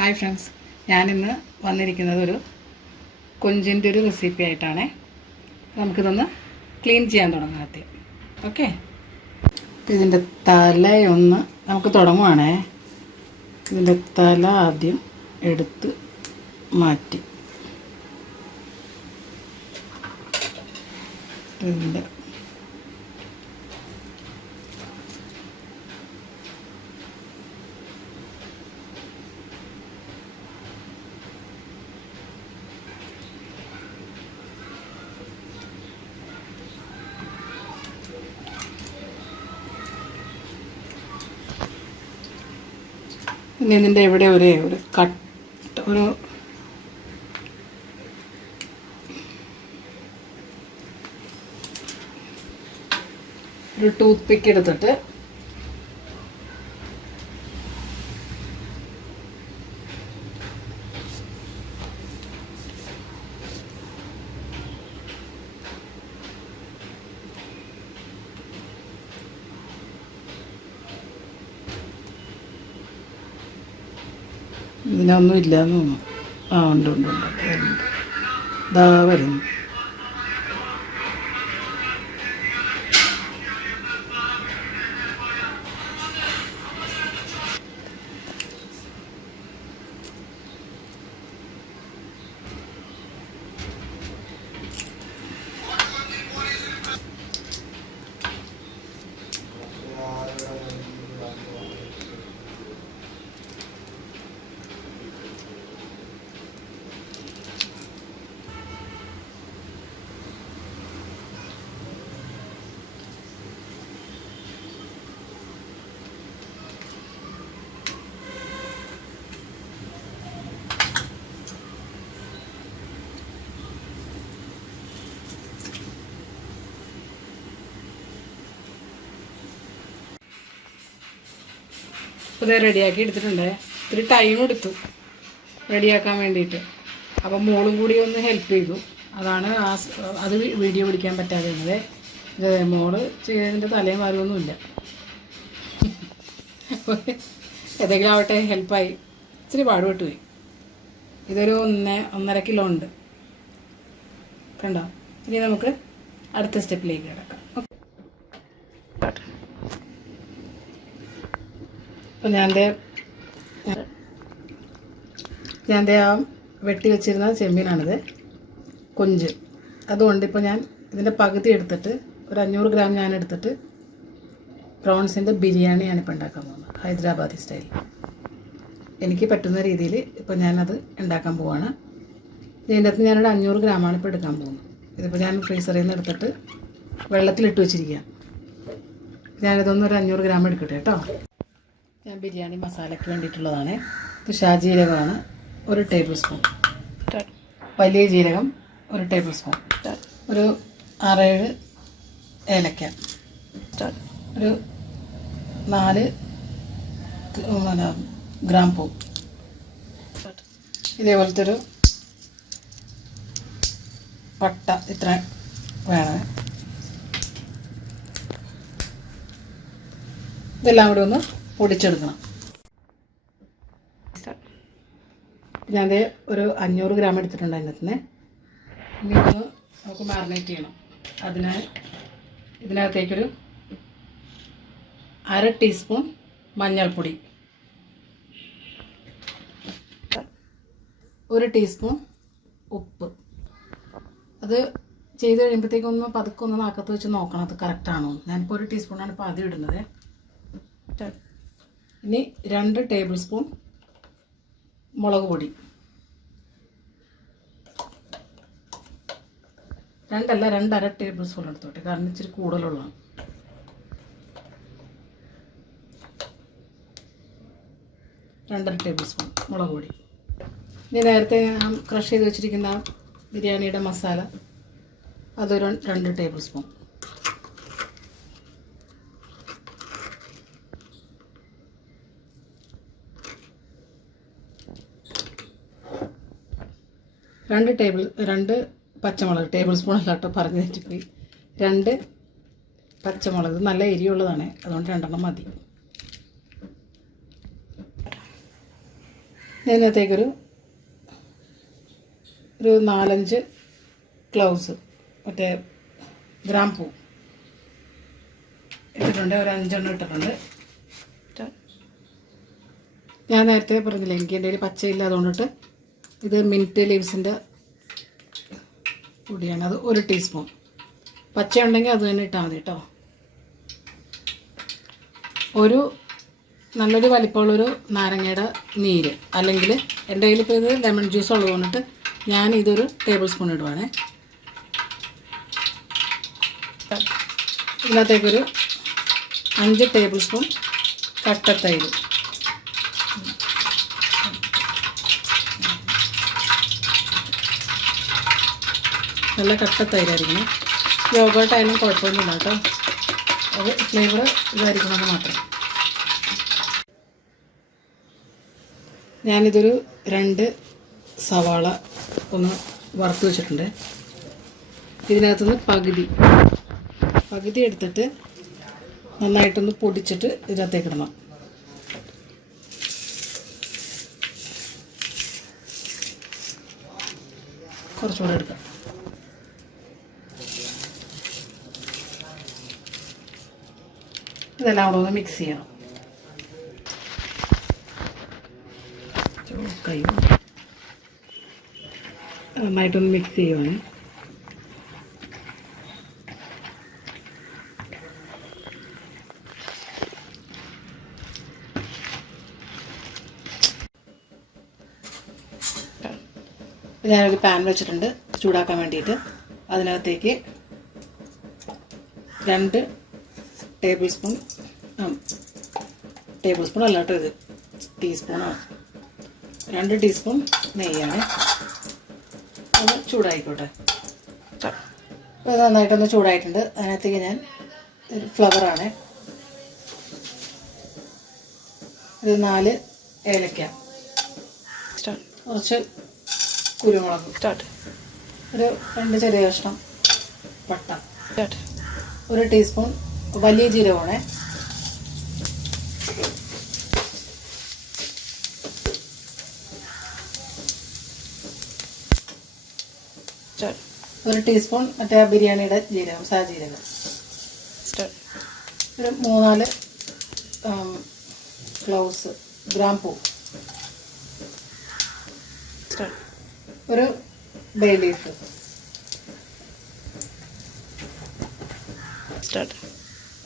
Hi friends, ഞാനിന്ന് വന്നിരിക്കുന്നത് ഒരു കൊഞ്ചിൻ്റെ ഒരു റെസിപ്പി ആയിട്ടാണ്. നമുക്കിതൊന്ന് ക്ലീൻ ചെയ്യാൻ തുടങ്ങാം ആദ്യം. ഓക്കെ, ഇതിൻ്റെ തലയൊന്ന് നമുക്ക് തുടങ്ങുവാണേ. ഇതിൻ്റെ തല ആദ്യം എടുത്ത് മാറ്റി ഇതിൻ്റെ പിന്നെ ഇതിൻ്റെ ഇവിടെ ഒരു കട്ട് ഒരു ടൂത്ത് പിക്ക് എടുത്തിട്ട് ഇതിനൊന്നും ഇല്ലയെന്ന് തോന്നുന്നു. ഉണ്ട് വരുന്നുണ്ട്. ഇതാ വരുന്നു. അപ്പോൾ ഇത് റെഡിയാക്കി എടുത്തിട്ടുണ്ട്. ഇത്തിരി ടൈം എടുത്തു റെഡിയാക്കാൻ വേണ്ടിയിട്ട്. അപ്പം മോളും കൂടി ഒന്ന് ഹെൽപ്പ് ചെയ്തു. അതാണ് അത് വീഡിയോ പിടിക്കാൻ പറ്റാതിരുന്നത്. ഇത് മോള് ചെയ്തതിൻ്റെ തലയും കാര്യമൊന്നുമില്ല. ഏതെങ്കിലും ആവട്ടെ, ഹെൽപ്പായി. ഇച്ചിരി പാടുപെട്ട് പോയി. ഇതൊരു 1.5 കിലോ ഉണ്ട്. കണ്ടോ? ഇനി നമുക്ക് അടുത്ത സ്റ്റെപ്പിലേക്ക് കിടക്കാം. അപ്പോൾ ഞാൻ ആ വെട്ടി വെച്ചിരുന്ന ചെമ്മീനാണിത്, കൊഞ്ച്. അതുകൊണ്ട് ഇപ്പോൾ ഞാൻ ഇതിൻ്റെ പകുതി എടുത്തിട്ട് ഒരു 500 ഗ്രാം ഞാൻ എടുത്തിട്ട് പ്രോൺസിൻ്റെ ബിരിയാണിയാണ് ഇപ്പോൾ ഉണ്ടാക്കാൻ പോകുന്നത്, ഹൈദരാബാദി സ്റ്റൈൽ. എനിക്ക് പറ്റുന്ന രീതിയിൽ ഇപ്പോൾ ഞാനത് ഉണ്ടാക്കാൻ പോവാണ്. ഇതിൻ്റെ അകത്ത് ഞാനൊരു 500 ഗ്രാമാണ് ഇപ്പോൾ എടുക്കാൻ പോകുന്നത്. ഇതിപ്പോൾ ഞാൻ ഫ്രീസറിൽ നിന്ന് എടുത്തിട്ട് വെള്ളത്തിലിട്ട് വെച്ചിരിക്കുക. ഞാനിതൊന്നും ഒരു 500 ഗ്രാം എടുക്കട്ടെ കേട്ടോ. ഞാൻ ബിരിയാണി മസാലയ്ക്ക് വേണ്ടിയിട്ടുള്ളതാണ്. ഇത് ഷാജീരകമാണ്, 1 ടേബിൾ സ്പൂൺ. വലിയ ജീരകം 1 ടേബിൾ സ്പൂൺ. ഒരു 6-7 ഏലക്ക, ഒരു 4 ഗ്രാമ്പൂ. ഇതേപോലത്തെ ഒരു പട്ട ഇത്ര വേണം. ഇതെല്ലാം കൂടി ഒന്ന് പൊടിച്ചെടുക്കണം. ഞാൻ ഒരു 500 ഗ്രാം എടുത്തിട്ടുണ്ട് അതിനകത്ത്. ഇനി ഒന്ന് നമുക്ക് മാറിനേറ്റ് ചെയ്യണം. ഇതിനകത്തേക്കൊരു 1/2 ടീസ്പൂൺ മഞ്ഞൾപ്പൊടി, 1 ടീസ്പൂൺ ഉപ്പ്. അത് ചെയ്ത് കഴിയുമ്പോഴത്തേക്കൊന്ന് പതുക്കെ നാക്കത്ത് വെച്ച് നോക്കണം അത് കറക്റ്റാണോ. ഞാനിപ്പോൾ 1 ടീസ്പൂണാണ് ഇപ്പോൾ ആദ്യം ഇടുന്നത്. ഇനി 2 ടേബിൾ സ്പൂൺ മുളക് പൊടി. 2.5 ടേബിൾ സ്പൂൺ എടുത്തോട്ടെ, കാരണം ഇച്ചിരി കൂടുതലുള്ളതാണ്. 2.5 ടേബിൾ സ്പൂൺ മുളക് പൊടി. ഇനി നേരത്തെ ഞാൻ ക്രഷ് ചെയ്ത് വെച്ചിരിക്കുന്ന ബിരിയാണിയുടെ മസാല, അതൊരു 2 ടേബിൾ സ്പൂൺ. രണ്ട് പച്ചമുളക്, ടേബിൾ സ്പൂൺ അല്ല കേട്ടോ, പറഞ്ഞു തെറ്റിപ്പോയി. 2 പച്ചമുളക്, നല്ല എരിയുള്ളതാണ്, അതുകൊണ്ട് 2 മതി. ഇതിനകത്തേക്കൊരു ഒരു 4-5 ക്ലൗസ് മറ്റേ ഗ്രാമ്പൂ ഇട്ടിട്ടുണ്ട്, ഒരു 5 ഇട്ടിട്ടുണ്ട്. ഞാൻ നേരത്തെ പറഞ്ഞില്ല എനിക്ക് എൻ്റെ കയ്യിൽ പച്ചയില്ല, അതുകൊണ്ടിട്ട് ഇത് മിൻറ്റ് ലീവ്സിൻ്റെ പൊടിയാണ്, അത് 1 ടീസ്പൂൺ. പച്ച ഉണ്ടെങ്കിൽ അത് തന്നെ ഇട്ടാൽ മതി കേട്ടോ. നല്ലൊരു വലിപ്പമുള്ളൊരു നാരങ്ങയുടെ നീര്, അല്ലെങ്കിൽ എൻ്റെ കയ്യിൽ ഇപ്പോൾ ഇത് ലെമൺ ജ്യൂസ് ഉള്ളത് കൊണ്ടിട്ട് ഞാൻ ഇതൊരു ടേബിൾ സ്പൂൺ ഇടുവാണേ. ഇതിനകത്തേക്കൊരു 5 ടേബിൾ സ്പൂൺ കട്ടത്തൈര്, നല്ല കട്ടത്തൈരായിരിക്കണം. യോഗട്ടായാലും കുഴപ്പമൊന്നുമില്ല കേട്ടോ, അത് ഫ്ലേവർ ഇതായിരിക്കണമെന്ന് മാത്രം. ഞാനിതൊരു 2 സവാള ഒന്ന് വറുത്ത് വെച്ചിട്ടുണ്ട്. ഇതിനകത്തുനിന്ന് പകുതി എടുത്തിട്ട് നന്നായിട്ടൊന്ന് പൊടിച്ചിട്ട് ഇതിനകത്തേക്ക് ഇടണം. കുറച്ചുകൂടെ എടുക്കാം. ഇതെല്ലാം കൂടെ ഒന്ന് മിക്സ് ചെയ്യണം. നന്നായിട്ടൊന്ന് മിക്സ് ചെയ്യുവാണ്. ഞാനൊരു പാൻ വെച്ചിട്ടുണ്ട് ചൂടാക്കാൻ വേണ്ടിയിട്ട്. അതിനകത്തേക്ക് 2 ടേബിൾ സ്പൂൺ അല്ല കേട്ടോ, ഇത് ടീസ്പൂണാണ്. 2 ടീസ്പൂൺ നെയ്യാണ്. അത് ചൂടായിക്കോട്ടെ. അപ്പോൾ നന്നായിട്ടൊന്ന് ചൂടായിട്ടുണ്ട്. അതിനകത്തേക്ക് ഞാൻ ഫ്ലവറാണ്, ഒരു 4 ഏലക്ക, കുറച്ച് കുരുമുളക്, ഒരു 2 ചെറിയ കഷ്ണം പട്ട, 1 ടീസ്പൂൺ വലിയ ജീരകമാണ്, ഒരു ടീസ്പൂൺ മറ്റേ ബിരിയാണിയുടെ ജീരകം, സാജീരകം, ഒരു 3-4 ക്ലൗസ് ഗ്രാമ്പൂ, ഒരു ബേ ലീഫ്,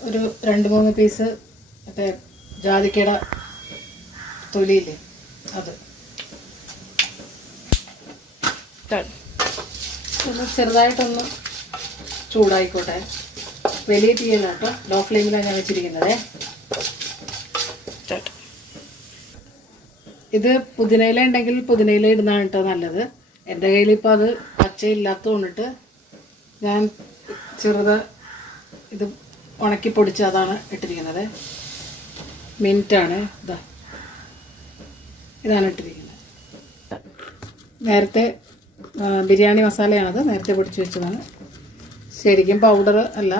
ഒരു 2-3 പീസ് മറ്റേ ജാതിക്കയുടെ തൊലിയില്ലേ അത്, ഒന്ന് ചെറുതായിട്ടൊന്ന് ചൂടായിക്കോട്ടെ. വലിയ തീയല്ല കേട്ടോ, ലോ ഫ്ലെയിമിലാണ് ഞാൻ വെച്ചിരിക്കുന്നത്. ഇത് പുതിനയില ഉണ്ടെങ്കിൽ പുതിനയില ഇടുന്നതാണ് കേട്ടോ നല്ലത്. എൻ്റെ കയ്യിൽ ഇപ്പോൾ അത് പച്ചയില്ലാത്തത് കൊണ്ടിട്ട് ഞാൻ ഇത് ഉണക്കി പൊടിച്ച് അതാണ് ഇട്ടിരിക്കുന്നത്. മിൻറ്റാണ്, ഇതാണ് ഇട്ടിരിക്കുന്നത്. നേരത്തെ ബിരിയാണി മസാലയാണത്, നേരത്തെ പൊടിച്ച് വെച്ചതാണ്. ശരിക്കും പൗഡർ അല്ല,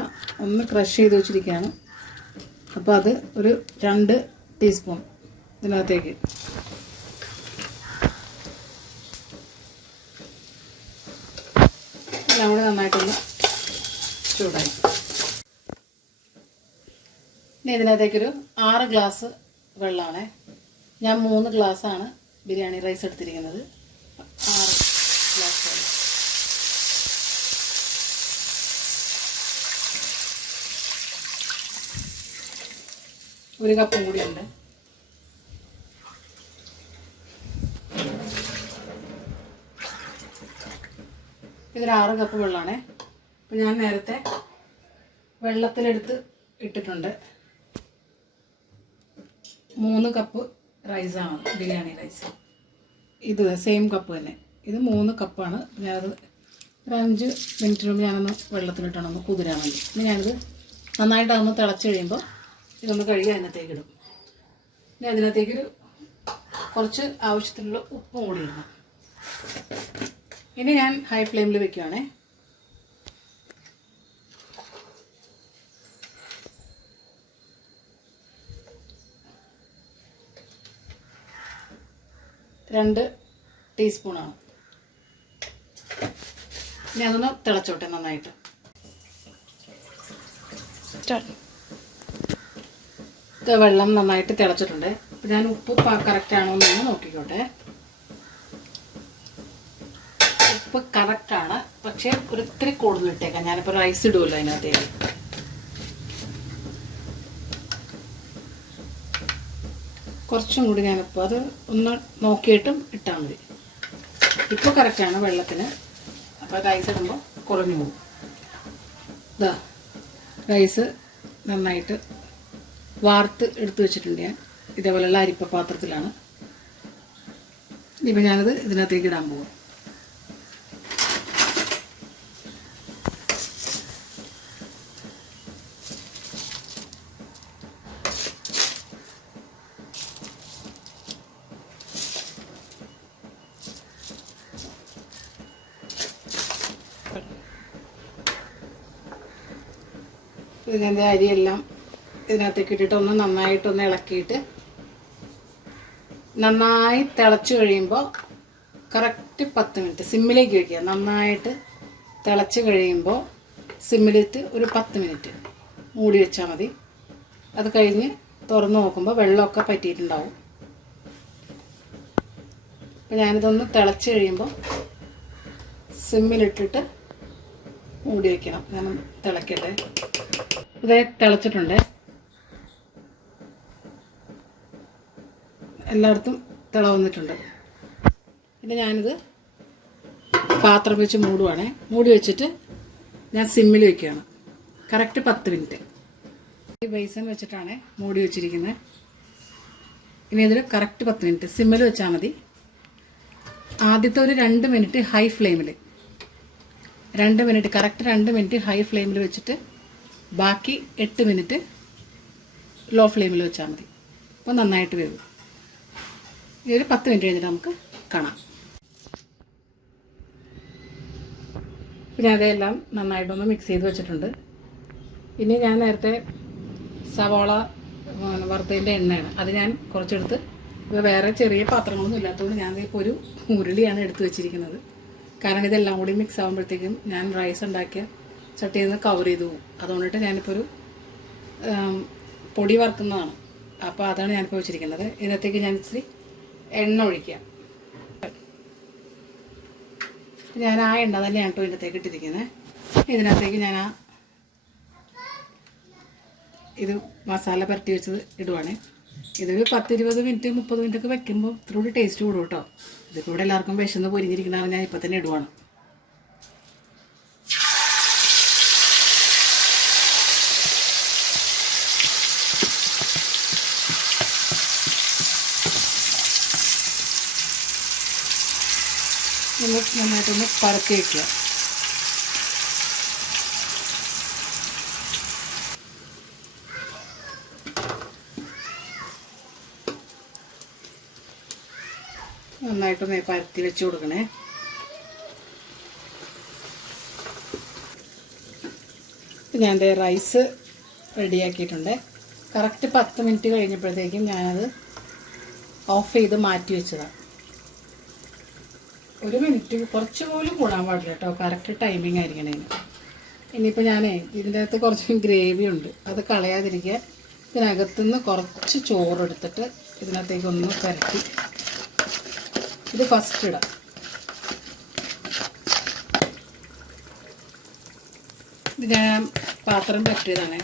ഒന്ന് ക്രഷ് ചെയ്ത് വെച്ചിരിക്കുകയാണ്. അപ്പോൾ അത് ഒരു 2 ടീസ്പൂൺ ഇതിനകത്തേക്ക്. എല്ലാം കൂടി നന്നായിട്ടൊന്ന് ചൂടായി. ഇനി ഇതിനകത്തേക്കൊരു 6 ഗ്ലാസ് വെള്ളമാണ്. ഞാൻ 3 ഗ്ലാസ്സാണ് ബിരിയാണി റൈസ് എടുത്തിരിക്കുന്നത്. 6 ഗ്ലാസ് വെള്ളം. ഒരു കപ്പും കൂടിയുണ്ട്. ഇതിൽ 6 കപ്പ് വെള്ളമാണ്. അപ്പം ഞാൻ നേരത്തെ വെള്ളത്തിലെടുത്ത് ഇട്ടിട്ടുണ്ട്. 3 കപ്പ് റൈസാണ് ബിരിയാണി റൈസ്. ഇത് സെയിം കപ്പ് തന്നെ. ഇത് 3 കപ്പാണ്. ഞാനത് ഒരു 5 മിനിറ്റ് മുമ്പ് ഞാനൊന്ന് വെള്ളത്തിലിട്ടാണ് ഒന്ന് കുതിരാൻ വേണ്ടി. ഇനി ഞാനിത് നന്നായിട്ട് അതൊന്ന് തിളച്ച് കഴിയുമ്പോൾ ഇതൊന്ന് കഴുകി അതിനകത്തേക്ക് ഇടും. ഇനി അതിനകത്തേക്കൊരു കുറച്ച് ആവശ്യത്തിനുള്ള ഉപ്പും കൂടി ഇടണം. ഇനി ഞാൻ ഹൈ ഫ്ലെയിമിൽ വെക്കുകയാണേ. 2 ടീസ്പൂണാണ്. ഇനി അതൊന്ന് തിളച്ചോട്ടെ നന്നായിട്ട്. വെള്ളം നന്നായിട്ട് തിളച്ചിട്ടുണ്ട്. അപ്പം ഞാൻ ഉപ്പ് കറക്റ്റ് ആണോ എന്നൊന്ന് നോക്കിക്കോട്ടെ. ഉപ്പ് കറക്റ്റാണ്, പക്ഷേ ഒരിത്തിരി കൂടുതൽ ഇട്ടേക്കാം. ഞാനിപ്പോൾ റൈസ് ഇടുമല്ലോ അതിനകത്തേക്ക്. കുറച്ചും കൂടി ഞാനിപ്പോൾ അത് ഒന്ന് നോക്കിയിട്ടും ഇട്ടാൽ മതി. ഇപ്പോൾ കറക്റ്റാണ് വെള്ളത്തിന്. അപ്പോൾ റൈസ് ഇടുമ്പോൾ കുറഞ്ഞു പോകും. ഇതാ റൈസ് നന്നായിട്ട് വാർത്ത് എടുത്ത് വെച്ചിട്ടുണ്ട് ഞാൻ. ഇതേപോലെയുള്ള അരിപ്പ പാത്രത്തിലാണ്. ഇനിയിപ്പോൾ ഞാനത് ഇതിനകത്തേക്ക് ഇടാൻ പോകും. ഇതിൻ്റെ അരിയെല്ലാം ഇതിനകത്തേക്ക് ഇട്ടിട്ട് ഒന്ന് നന്നായിട്ടൊന്ന് ഇളക്കിയിട്ട് നന്നായി തിളച്ച് കഴിയുമ്പോൾ കറക്റ്റ് 10 മിനിറ്റ് സിമ്മിലേക്ക് വയ്ക്കുക. നന്നായിട്ട് തിളച്ച് കഴിയുമ്പോൾ സിമ്മിലിട്ട് ഒരു 10 മിനിറ്റ് മൂടി വെച്ചാൽ മതി. അത് കഴിഞ്ഞ് തുറന്ന് നോക്കുമ്പോൾ വെള്ളമൊക്കെ പറ്റിയിട്ടുണ്ടാവും. അപ്പോൾ ഞാനിതൊന്ന് തിളച്ച് കഴിയുമ്പോൾ സിമ്മിലിട്ടിട്ട് മൂടി വയ്ക്കണം. ഞാൻ തിളക്കട്ടെ. ഇതേ തിളച്ചിട്ടുണ്ട്. എല്ലായിടത്തും തിള വന്നിട്ടുണ്ട്. പിന്നെ ഞാനിത് പാത്രം വെച്ച് മൂടുവാണേ. മൂടി വെച്ചിട്ട് ഞാൻ സിമ്മിൽ വയ്ക്കുകയാണ്. Correct 10 minute. ഈ ബേസൻ വെച്ചിട്ടാണ് മൂടി വെച്ചിരിക്കുന്നത്. ഇനി ഇതിൽ കറക്റ്റ് 10 മിനിറ്റ് സിമ്മിൽ വെച്ചാൽ മതി. ആദ്യത്തെ ഒരു 2 മിനിറ്റ് ഹൈ ഫ്ലെയിമിൽ, 2 മിനിറ്റ് കറക്റ്റ് 2 മിനിറ്റ് ഹൈ ഫ്ലെയിമിൽ വെച്ചിട്ട് ബാക്കി 8 മിനിറ്റ് ലോ ഫ്ലെയിമിൽ വെച്ചാൽ മതി. അപ്പോൾ നന്നായിട്ട് വേവും. ഇനി ഒരു 10 മിനിറ്റ് കഴിഞ്ഞിട്ട് നമുക്ക് കാണാം. പിന്നെ അതെല്ലാം നന്നായിട്ടൊന്ന് മിക്സ് ചെയ്ത് വെച്ചിട്ടുണ്ട്. ഇനി ഞാൻ നേരത്തെ സവാള വറുത്തതിൻ്റെ എണ്ണയാണ്, അത് ഞാൻ കുറച്ചെടുത്ത്, ഇപ്പോൾ വേറെ ചെറിയ പാത്രങ്ങളൊന്നും ഇല്ലാത്തതുകൊണ്ട് ഞാൻ ഇപ്പോൾ ഒരു ഉരുളിയാണ് എടുത്ത് വെച്ചിരിക്കുന്നത്. കാരണം ഇതെല്ലാം കൂടി മിക്സ് ആകുമ്പോഴത്തേക്കും ഞാൻ റൈസ് ഉണ്ടാക്കിയ ചട്ടിയിൽ നിന്ന് കവർ ചെയ്ത് പോകും. അതുകൊണ്ടിട്ട് ഞാനിപ്പോൾ ഒരു പൊടി വറുക്കുന്നതാണ്. അപ്പോൾ അതാണ് ഞാനിപ്പോൾ വെച്ചിരിക്കുന്നത്. ഇതിനകത്തേക്ക് ഞാൻ ഇച്ചിരി എണ്ണ ഒഴിക്കുക. ഞാൻ ആ എണ്ണ തന്നെയാണ് കേട്ടോ ഇതിനകത്തേക്ക് ഇട്ടിരിക്കുന്നത്. ഇതിനകത്തേക്ക് ഞാൻ ഇത് മസാല പുരട്ടി വെച്ചത് ഇടുവാണ്. ഇതൊരു 10-20 മിനിറ്റ് 30 മിനിറ്റ് ഒക്കെ വെക്കുമ്പോൾ ഇത്ര കൂടി ടേസ്റ്റ് കൂടും കേട്ടോ. ഇതിപ്പോൾ ഇവിടെ എല്ലാവർക്കും വിശന്ന് പൊരിഞ്ഞിരിക്കണതാണ്. ഞാൻ ഇപ്പം തന്നെ ഇടുവാണ്. നന്നായിട്ടൊന്ന് പരത്തി വയ്ക്കുക. നന്നായിട്ടൊന്ന് പരത്തി വെച്ച് കൊടുക്കണേ. ഞാൻ റൈസ് റെഡിയാക്കിയിട്ടുണ്ട്. കറക്റ്റ് 10 മിനിറ്റ് കഴിഞ്ഞപ്പോഴത്തേക്കും ഞാനത് ഓഫ് ചെയ്ത് മാറ്റി വെച്ചതാണ്. 1 മിനിറ്റ് കുറച്ച് പോലും കൂടാൻ പാടില്ല കേട്ടോ. കറക്റ്റ് ടൈമിംഗ് ആയിരിക്കണേ. ഇനിയിപ്പോൾ ഞാനേ ഇതിൻ്റെ അകത്ത് കുറച്ച് ഗ്രേവി ഉണ്ട്, അത് കളയാതിരിക്കാൻ ഇതിനകത്തുനിന്ന് കുറച്ച് ചോറെടുത്തിട്ട് ഇതിനകത്തേക്കൊന്ന് പുരട്ടി ഇത് ഫസ്റ്റ് ഇടാം. ഇത് ഞാൻ പാത്രം പറ്റിയതാണ്.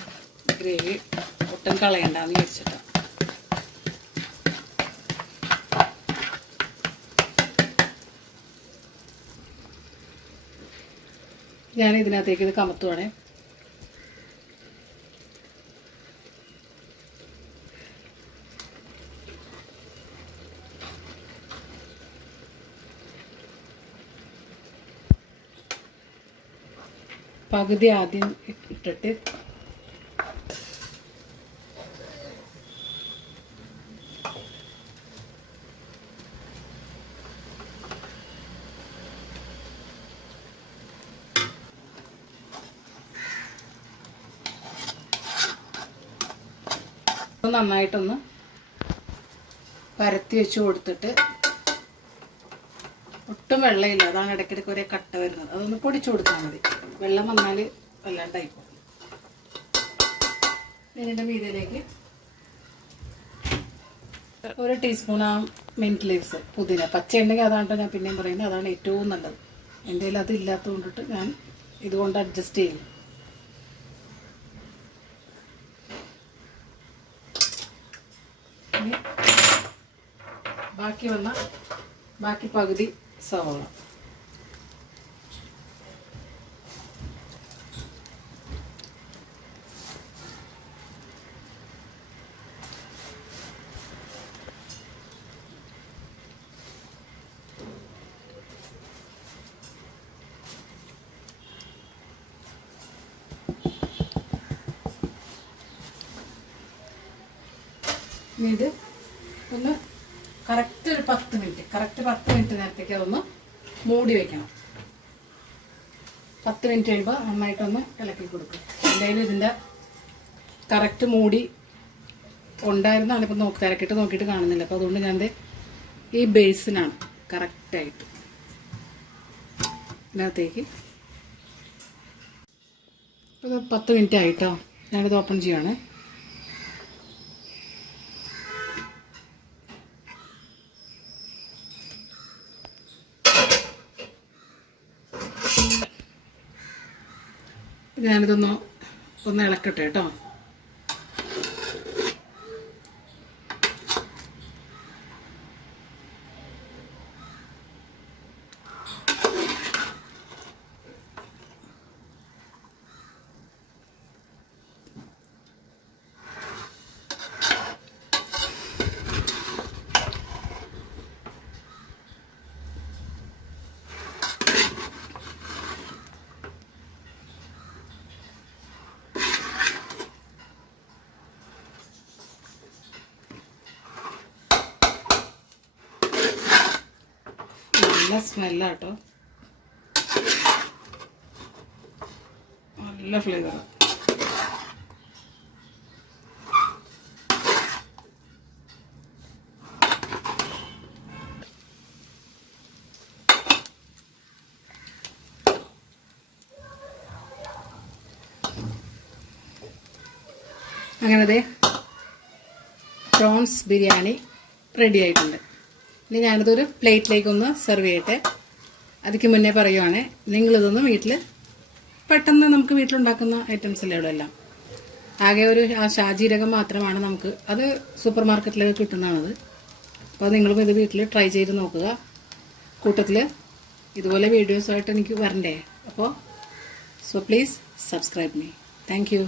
ഗ്രേവി ഒട്ടും കളയണ്ടെന്ന് വിചാരിച്ചിട്ടാണ്. ഞാൻ ഇതിനകത്തേക്ക് ഇത് കമത്തുവാണേ. പകുതി ആദ്യം ഇട്ടിട്ട് നന്നായിട്ടൊന്ന് പരത്തി വെച്ച് കൊടുത്തിട്ട് ഒട്ടും വെള്ളമില്ല, അതാണ് ഇടയ്ക്കിടയ്ക്ക് ഒരേ കട്ട വരുന്നത്. അതൊന്ന് പൊടിച്ചു കൊടുത്താൽ മതി. വെള്ളം വന്നാൽ വല്ലാണ്ടായി പോകും. ഇതിൻ്റെ മീതിലേക്ക് 1 ടീസ്പൂൺ മിൻറ്റ് ലീവ്സ്, പുതിന. പച്ച ഉണ്ടെങ്കിൽ അതാണ് ഞാൻ പിന്നെയും പറയുന്നത്, അതാണ് ഏറ്റവും നല്ലത്. എൻ്റെ കയ്യിൽ അതില്ലാത്തത് കൊണ്ടിട്ട് ഞാൻ ഇതുകൊണ്ട് അഡ്ജസ്റ്റ് ചെയ്യുന്നു. ഇനി ബാക്കി പകുതി സവോള. ഇനി ഇത് ഒന്ന് കറക്റ്റ് 10 മിനിറ്റ് നേരത്തേക്ക് അതൊന്ന് മൂടി വെക്കണം. 10 മിനിറ്റ് കഴിയുമ്പോൾ നന്നായിട്ടൊന്ന് ഇളക്കി കൊടുക്കും. എന്തായാലും ഇതിൻ്റെ കറക്റ്റ് മൂടി ഉണ്ടായിരുന്നാണ്, ഇപ്പോൾ തിരക്കിട്ട് നോക്കിയിട്ട് കാണുന്നില്ല. അപ്പോൾ അതുകൊണ്ട് ഞാൻ ഈ ബേസിനാണ് കറക്റ്റായിട്ട് ഇതിനകത്തേക്ക്. ഇപ്പോൾ 10 മിനിറ്റ് ആയിട്ടോ, ഞാനിത് ഓപ്പൺ ചെയ്യുകയാണ്. ഞാനിതൊന്ന് ഇളക്കട്ടെ കേട്ടോ. നല്ല സ്മെല്ലാട്ടോ, നല്ല ഫ്ലേവർ. അങ്ങനെ പ്രോൺസ് ബിരിയാണി റെഡി ആയിട്ടുണ്ട്. ഇനി ഞാനിതൊരു പ്ലേറ്റിലേക്കൊന്ന് സെർവ് ചെയ്യട്ടെ. അതിക്ക് മുന്നേ പറയുവാണേ, നിങ്ങളിതൊന്ന് പെട്ടെന്ന് നമുക്ക് വീട്ടിലുണ്ടാക്കുന്ന ഐറ്റംസ് അല്ലേ ഇവിടെ എല്ലാം. ആകെ ആ ഷാജീരകം മാത്രമാണ് നമുക്ക്, അത് സൂപ്പർ മാർക്കറ്റിലൊക്കെ കിട്ടുന്നതാണത്. അപ്പോൾ നിങ്ങളും ഇത് വീട്ടിൽ ട്രൈ ചെയ്ത് നോക്കുക. കൂട്ടത്തിൽ ഇതുപോലെ വീഡിയോസുമായിട്ട് എനിക്ക് വരണ്ടേ. അപ്പോൾ please subscribe me. Thank you.